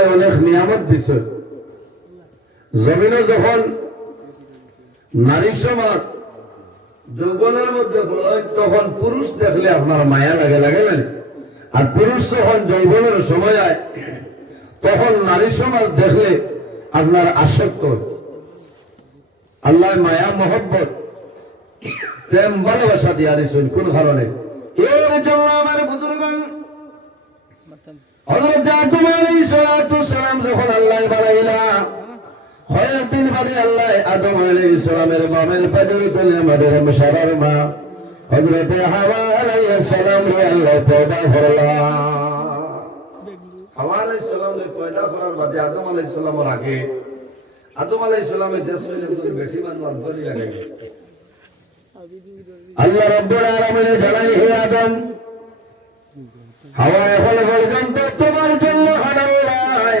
আল্লাহ অনেক নিয়ামত দিছে। জমিনে যখন নারী সমাজ যৌবনের মধ্যে তখন পুরুষ দেখলে আপনার মায়া লাগে লাগে না? আর পুরুষ যখন যৌবনের সময় আয়, তখন নারী সমাজ দেখলে আপনার আসক্ত। আল্লাহ মায়া, মহব্বত, প্রেম, ভালোবাসা দিয়া দিচ্ছেন কোন কারণে। এর জন্য আল্লাহ বানাইলা কয়েকদিন হাওয়া জানাই হে আদম হাওয়া এখন পর্যন্ত তোমার জন্য হালাল নয়।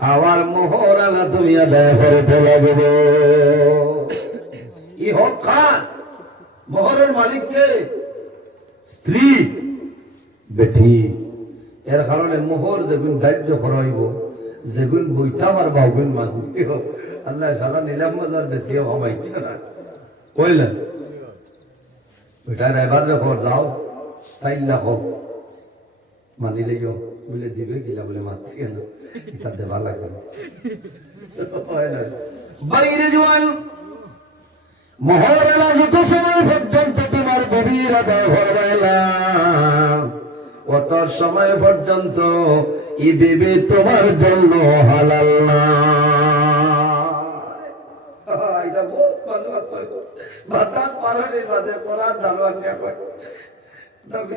আমার মোহর আলা তুমি আদায় করতে লাগবে। হোক খান, মোহরের মালিককে স্ত্রী বেটি এর কারণে মোহর যেগুন দাহ্য করাইব, যেগুন বইটা মারবা ওগুন মানব। আল্লাহ সাদা নিলাম বাজার বেশিও কমাইছে না। কইলেন ওইটা এবার যখন যাও চাইল লাখ মানিলেও বলে দিবে কিলা বলে মারছি কেন? এটা দেবা লাগবে। বাইরে জোয়াল। মহরেলা যত সময় পর্যন্ত তোমার গভীর আদায় ভরবাইলাম। অত সময় পর্যন্ত ই বিবি তোমার জন্য হালাল না এটা বহুত মানুষ আছে। ভাতার পারলে বাদে করার দারোয়ান দাবি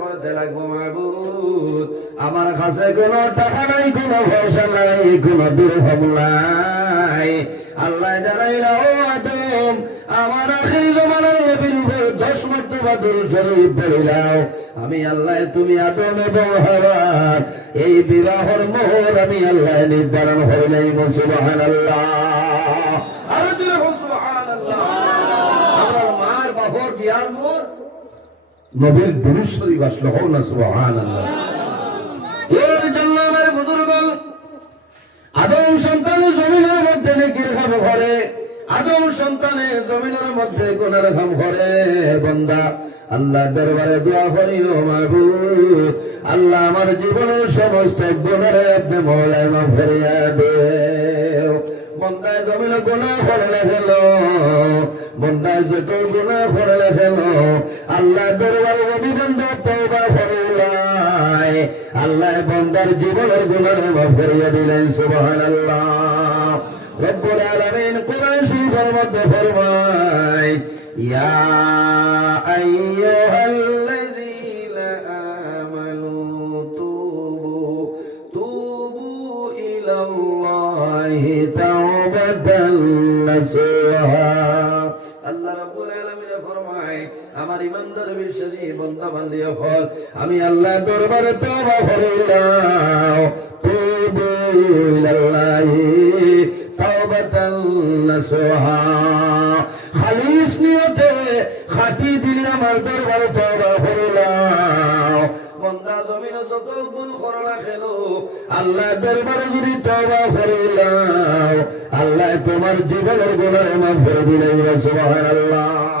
লাগবো আমার কাছে কোনো টাকা নাই, কোনো পয়সা নাই, কোনো দুর্ভম নাই। আল্লাহ জানাইলা ও আদম, আমার নবীর দশ আমি আল্লাহ, তুমি আদম এবং হাওয়ার এই বিবাহর মোহর আমি আল্লাহ নির্ধারণ করিলাই সুবহান আল্লাহ আর সুবহান আল্লাহ আমার মার বাপর বিয়ার মোর নবীর দুরুদ শরীফ আসলো হোক না সুবহান এর জন্য আমার বুজুর্গ, আদম সন্তান জমিনের মধ্যে নেকির খাম করে আদম সন্তানে জমিনের মধ্যে গুনার খাম করে বন্দা আল্লাহ দরবারে দোয়া করি আল্লাহ আমার জীবনের সমস্ত গুণের আপনি মৌলায় মাফ দেও। বন্দায় জমিনে গুণা করলে ফেল বন্দায় তো গুণা করলে ফেল, আল্লাহ দরবার নবী বন্ধা ফরলাই আল্লাহ বন্দার জীবনের গুণের মাফ করিয়া দিলেন, সুবহানাল্লাহ। রব্বুল আলামিন কোরআন শরীফের মধ্যে ফরমায়, ইয়া আইয়ুহাল্লাযীনা আমি আল্লাহ দরবারে তুবু খাটি দিলে আমার দরবারে গুণ করলা খেলো, আল্লাহ দরবারে যদি তওবা করিলাম, আল্লাহ তোমার জীবনের গুণের মাফ করে দিলেন, সুবহানাল্লাহ।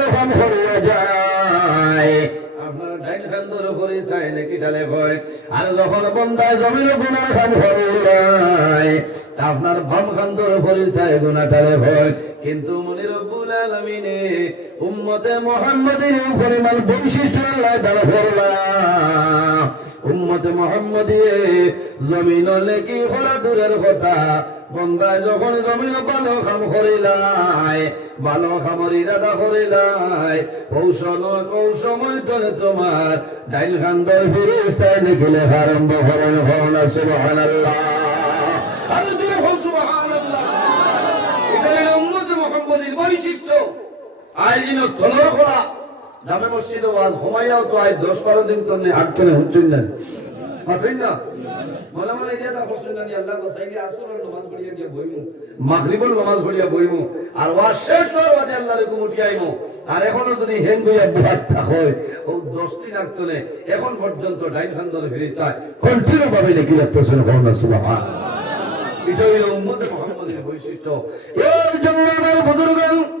ডালে ভয়। আর যখন বন্দায় জমির গুণার খান হরিয়ে আপনার ভম খান্দর উপরে চাই গুণা ডালে ভয়। কিন্তু মনির রব্বুল আলামিনে উম্মতে মোহাম্মদের পরিমাণ বৈশিষ্ট্য আল্লাহ দাঁড়া করলাম উম্মতে মুহাম্মাদিয়ে জমিন লেকি করা দূরের কথা। বন্দায় যখন জমিন ভালো কাম করিলাই ভালো খামর ইরাদা করিলাই কৌশল কৌশময় তোলে তোমার। ডাইল খান্দর ফিরিস্তায় নিখিলে আরম্ভ করেন হন সুবহানাল্লাহ। আর তুমি হন সুবহানাল্লাহ। এটা হলো উম্মতে মুহাম্মাদির বৈশিষ্ট্য। আইজিন তলর করা। জামে মসজিদে ওয়াজ ঘুমাইয়াও তো আজ দশ বারো দিন তো হাট করে হুঁচুন না? না মনে মনে তা করছেন না আল্লাহ বাসাইলি আসরের নামাজ পড়িয়া গিয়ে বইমু। মাগরিবের নামাজ পড়িয়া বইমু। আর ওয়াজ শেষ হওয়ার বাদে আল্লাহর আইমু আর এখনও যদি হেন গইয়া বিহাত হয় ও দশ দিন আগতলে এখন পর্যন্ত ডাইন খান্দর ফিরিস্তায় কন্টিনিউ ভাবে দেখি রাখতেছেন ভগবান সুবহান এটা হইল উম্মতে মুহাম্মাদের বৈশিষ্ট্য। এর জন্য আমার বুজুর্গান এই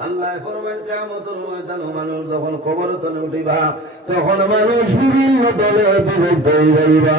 আল্লাহ যখন উঠিবা তখন মানুষ বিভিন্ন দলে বিভক্ত হইবা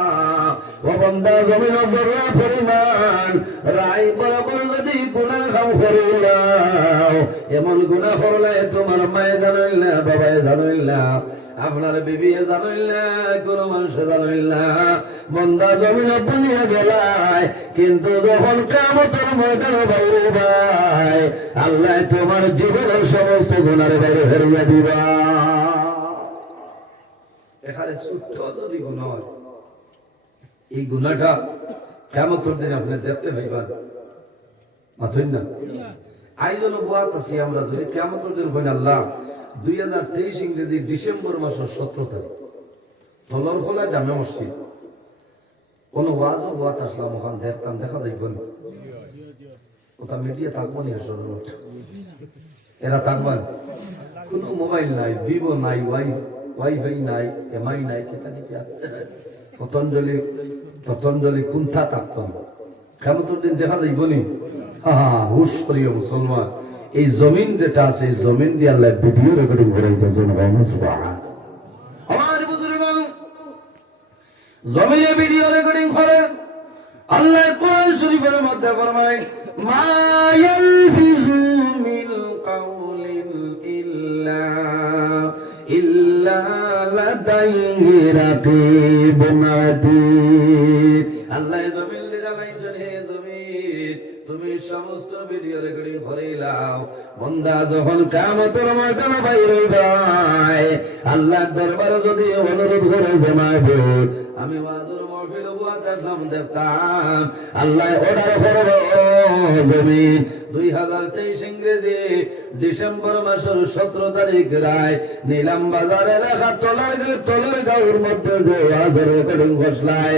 বন্দা জমিন জররা পরিমাণ। রাই বরাবর যদি গুনাহ খাম করিলাও এমন আপনার বিবি জানিল না, কোন মানুষ জানিল না। বন্দা জমিন বনিয়া গেলায়, কিন্তু যখন কামতের ময়দান বাইরে ভাই আল্লাহ তোমার জীবনের সমস্ত গুণার বাইরে ফেরিয়া দিবা। এখানে সুস্থ যদি গুণ হয় এই গুণাটা কেমন দিন আপনি দেখতে পাইবেন মাথুন না? আইজন বুয়াত আছি আমরা, যদি কেমন দিন হইন আল্লাহ, দুই হাজার তেইশ ইংরেজি ডিসেম্বর মাসের সতেরো তারিখ, তলর খোলা জামে মসজিদ। কোন ওয়াজও বুয়াত আসলাম ওখান দেখতাম দেখা যাইব না ওটা মিডিয়া থাকব নি আসল এরা থাকবেন কোনো মোবাইল নাই ভিভো নাই ওয়াই ওয়াইফাই নাই এমআই নাই কেটা দিকে আছে। পতঞ্জলি পতঞ্জলি কুন্থা থাকতাম কেমন দিন দেখা যাইব নি হা হা হুশ করিও মুসলমান। এই জমিন যেটা আছে, এই জমিন দিয়ে আল্লাহ ভিডিও রেকর্ডিং করে দিতেছেন আমার জমিনে ভিডিও রেকর্ডিং করে আল্লাহ কোরআন শরীফের মধ্যে ফরমায়, মা ইয়ালফিজু মিন কাউলিন ইল্লা ইল্লা আল্লাহ জমিন। তুমি সমস্ত ভিডিও রেকর্ডিং করিলাও বন্দা যখন কামতের ময়দানে বাইরে ভাই আল্লাহ দরবারে যদি অনুরোধ করে জানাব আমি ওয়াজুর সাম আল্লাহ অর্ডার দুই হাজার তেইশ ইংরেজি ডিসেম্বর মাসের সতেরো তারিখ রায় নিলাম বাজার এলাকা তলার তলার গাঁওর মধ্যে যে ওয়াজের রেকর্ডিং ঘোষলায়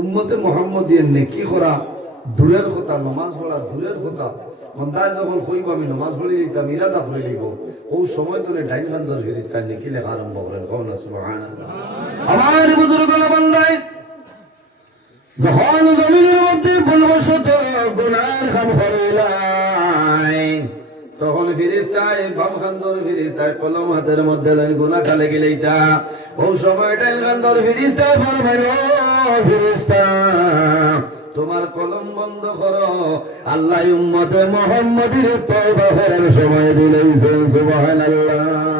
উম্মতে মোহাম্মদিয়ে নেকি করা, দূরের কথা, নমাজ পড়া, দূরের কথা মন্দায় যখন কইব আমি নমাজ পড়ি দিতাম, ইরাদা করে দিব। ও সময় ধরে ডাইন বান্ধর ফিরি তার নেকি লেখা আরম্ভ করেন। কখন আমার বুজুর্গ বান্দায় যখন জমিনের মধ্যে ভুলবশত গুনার কাম করিলাই তখন ফিরিস্তায় বাম খান্দর ফিরিস্তায় কলম হাতের মধ্যে গুনা ঠালে গেলেইতা ও সময় ডাইন খান্দর ফিরিস্তায় ফরমাইল তোমার কলম বন্ধ করো। আল্লাহ উম্মতে মোহাম্মদের তওবা করার সময় দিলেই সুবহানাল্লাহ।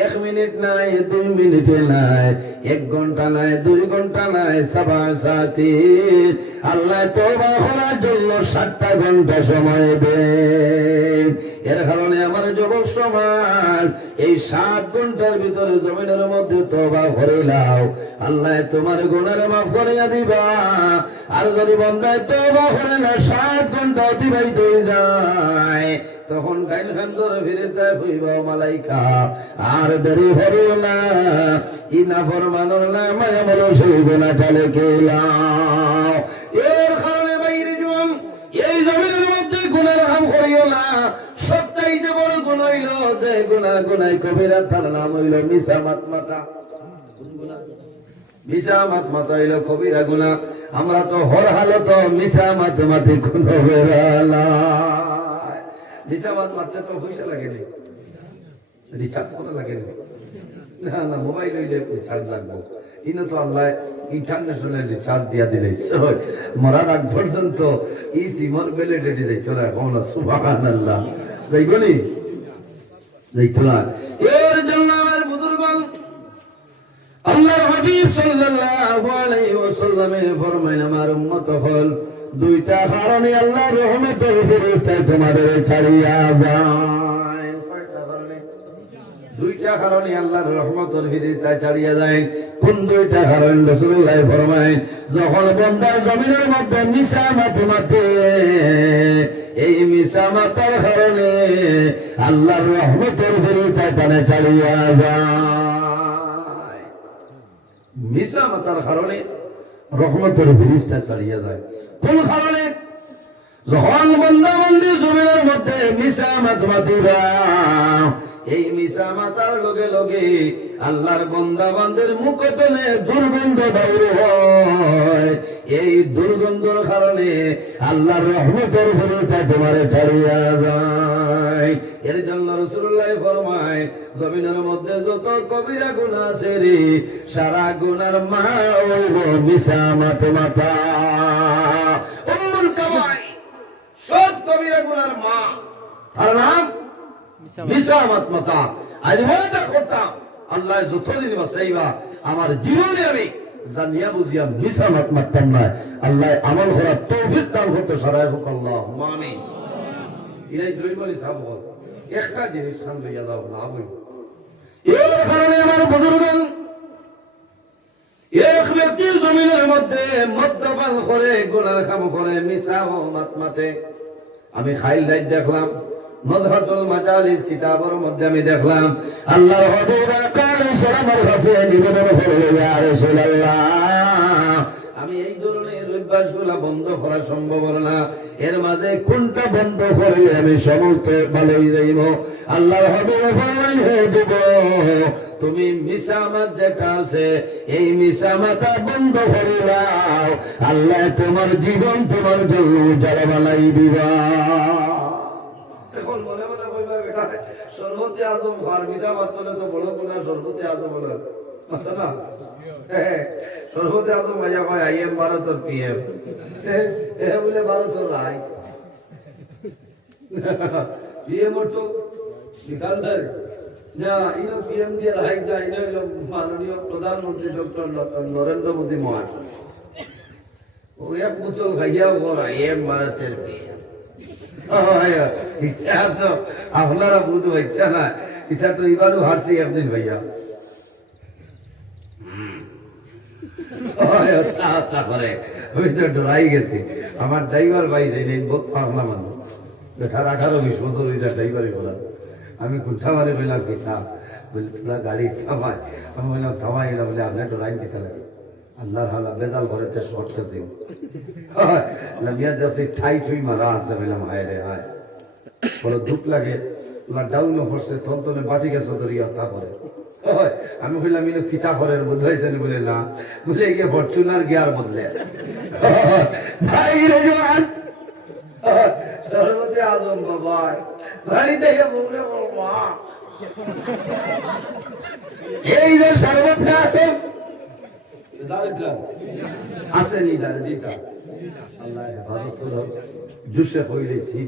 এক মিনিট নাই, দুই মিনিটে নাই, এক ঘণ্টা নাই, দুই ঘণ্টা নাই সবা সাথী। আল্লাহ তোবা জন্য সাতটা ঘণ্টা সময় দেন। এর কারণে আমার যুবক সমাজ, এই সাত ঘণ্টার ভিতরে জমিনের মধ্যে তোবা করে লাও আল্লাহ তোমার গুণের মাফ করে দিবা। আর যদি বন্ধায় তোবা করে না, সাত ঘণ্টা অতিবাহিত হয়ে যায়। তখন ডাইন খান্দর ফিরিস্তায় হইবা মালাইকা, আর দেরি হরিও না। ই না না, মায়া বলো সেই গুণা টালে কেলাও এর কারণে বাইরে এই জমিনের মধ্যে গুণের করিও না। সবচাইতে বড় গুণ হইল, যে গুণা গুনাই কবিরা তার নাম হইল মিসা মাত মাতা মিশা মাত মাতা হইল কবিরা গুণা। আমরা তো হর হালত মিশা মাত মাতি কোন বেড়ালা মিশা মাত মারতে তো পয়সা লাগেনি। রিচার্জ করা লাগেনি। না না, মোবাইল হইলে রিচার্জ লাগবো। ইনো তো আল্লাহ ইন্টারন্যাশনাল রিচার্জ দিয়া দিলে। মরার আগ পর্যন্ত ই সিমর ভ্যালিডিটি দেখছ না? এখন সুবাহান আল্লাহ যাইব নি? যাইতো না? এর জন্য আমার বুজুর্গ আল্লাহর হাবিব সাল্লাল্লাহু আলাইহি ওয়াসাল্লামে ফরমাইন, আমার উম্মত হল দুইটা কারণে আল্লাহ রহমতের ফেরেশতায় তোমাদের ছাড়িয়া যায়। দুইটা কারণে আল্লাহর রহমতের ফেরেশতায় ছাড়িয়া যায়। কোন দুইটা কারণ? রাসূলুল্লাহ ফরমায়, যখন বান্দা জমিনের মধ্যে মিশা মাতে মাতে, এই মিশা মাতার কারণে আল্লাহর রহমতের ফেরেশতায় তানে ছাড়িয়া যায়। মিশা মাতার কারণে রহমতের ফিরিস্তা ছাড়িয়ে যায়। কোন কারণে যখন বন্ধা বন্দি জমিনের মধ্যে মিশা মাত মাতিবা এই মিশা মাতার লগে লগে আল্লাহর বন্দা বান্দের মুখতনে দুর্গন্ধ বাইর হয়। এই দুর্গন্ধর কারণে আল্লাহর রহমতের ফিরিস্তা তোমারে ছাড়িয়া যায়। এর জন্য রসুল্লাহ ফরমায়, জমিনের মধ্যে যত কবিরা গুণা আছে রে, সারা গুনার মা হইব মিশা মাতে মাতা। উম্মুল কামাই, সব কবিরা গুনার মা। তার নাম মিশা মাত আজ ওয়াদা করতাম আল্লাহ যতদিন বাঁচাইবা আমার জীবনে আমি জানিয়া বুঝিয়া মাত মারতাম না। আল্লাহ আমল করার তৌফিক দান করতে সারাই হোক আল্লাহ। দ্রৈমলি সাহ একটা জিনিস খান লইয়া যাও না বই এর কারণে আমার এক ব্যক্তি জমিনের মধ্যে মদ্যপান করে গোলার কাম করে মিশা ও মাত মাতে। আমি খাইল দেখলাম নজহাতুল মাজালিস কিতাবের মধ্যে আমি দেখলাম, আল্লাহর হবিবা কালে সালামের কাছে নিবেদন ইয়া রাসূলুল্লাহ। আমি এই ধরনের বন্ধ করা সম্ভব না। এর মাঝে কোনটা বন্ধ করলে আমি সমস্ত ভালোই যাইব? আল্লাহর হবিবা ফরমান হয়ে দেব তুমি মিসামাত যেটা আছে, এই মিসামাতা বন্ধ করে দাও। আল্লাহ তোমার জীবন তোমার জন্য জ্বালা বানাই দিবা। এখন মনে মনে কইবা বেটা আজম ঘর ভিসা মাত্রে তো আজম বলে মাথা না? সর্বতে আজম ভাইয়া আই এম ভারতের পিএম এ বলে পিএম দিয়ে ইনো মাননীয় প্রধানমন্ত্রী ডক্টর নরেন্দ্র মোদী মহাশয়। ওই এক বোতল খাইয়া বড় এম ভারতের বিয়ে ইচ্ছা তো আপনারা বুধ ইচ্ছা না। ইচ্ছা তো এবারও হারছি একদিন ভাইয়া। তারপরে আমি তো গেছি। আমার ড্রাইভার ভাই বেটার আঠারো আমি কুঠা মারে কি থাম বলে, তোরা গাড়ি থামায়। আমি বললাম, থামাই না। বলে, আপনার ডরাই দিতে লাগে। আল্লাহর হালা, বেজাল ঘরেতে শর্ট যাচ্ছে ঠাই ঠুই মারা আছে। বললাম, হায় রে, হায়। বলে দুঃখ লাগে। ওলা ডাউন পড়ছে তন্তনে বাটি গেছে ধরিয়া তা করে আমি বললাম ইনো কিতা করেন বোধ হয়েছে? বলে, না। বলে গিয়ে ফরচুনার গিয়ার বদলে। ভাই আজম বাবা গাড়ি থেকে বলে, মা। এই যে আসেনি দারিদ্র আল্লাহ হেফাজত করো। জুসে হইলেছি।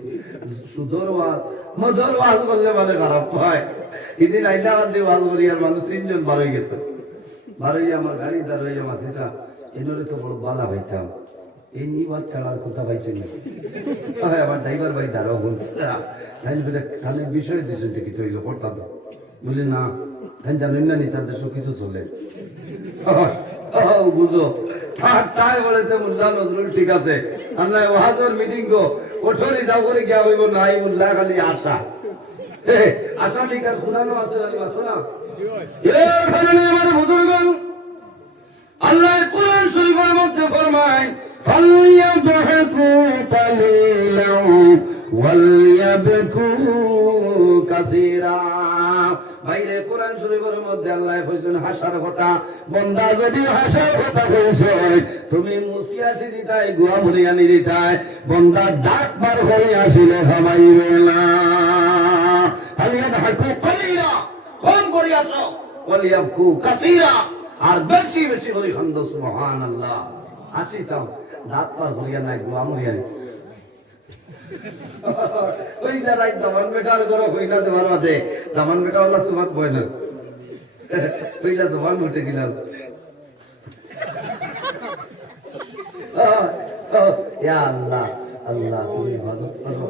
সুদর ওয়াজ মধুর বললে মানে খারাপ হয়। এদিন আইলা বাদ ওয়াজ করি আর মানুষ তিনজন বার হয়ে গেছে। বার হয়ে আমার গাড়ি দাঁড় হয়ে মাথিটা এনরে তো বড় বালা ভাইতাম এই নিবার ছাড়ার কথা পাইছি না? হয় আমার ড্রাইভার ভাই দাঁড়াও বলছে তাই বলে তাহলে বিষয় দিয়েছেন টিকিট হইল পড়তা তো বলি না তাই জানেন না নি তাদের সব কিছু চলে। বুঝো। আর তাই বলেছে মুল্লা নজরুল, ঠিক আছে। আর নাই ওয়াজর মিটিং গো, ওঠরি যাও করে গিয়া হইব নাই মুল্লা, খালি আশা। আশা লিখার শুনানো আছে জানি মাথো না। আমার আল্লাহ কোরআন শরীফের মধ্যে ফরমায় বাইরে কোরআন শরীফের মধ্যে আল্লাহ কইছেন, হাসার কথা। বন্দা যদি হাসার কথা কইছে, তুমি মুসকি আসি দিতাই গুয়া মুড়ি আনি দিতাই বন্দা ডাক বার হয়ে আসিলে ভাবাইবে না। ফালিয়াদহকু কালিলা কম করি আসো ওয়ালিয়াবকু কাসীরা, আর বেশি বেশি করে আল্লাহ আসি তাও, দাঁত পার করিয়া নাই গোয়া মরিয়া নাই ওই যারাই দামান বেটার করো মাঝে দামান বেটা কইলা দামান উঠে গেলাম। আল্লাহ আল্লাহ, তুমি ইবাদত করো।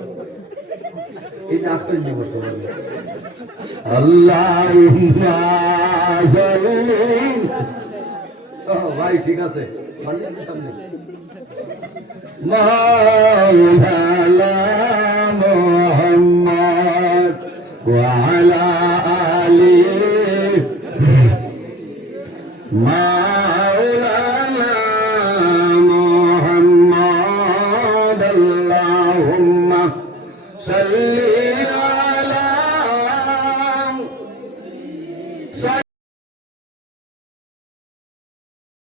ভাই, ঠিক আছে। مولانا محمد وعلى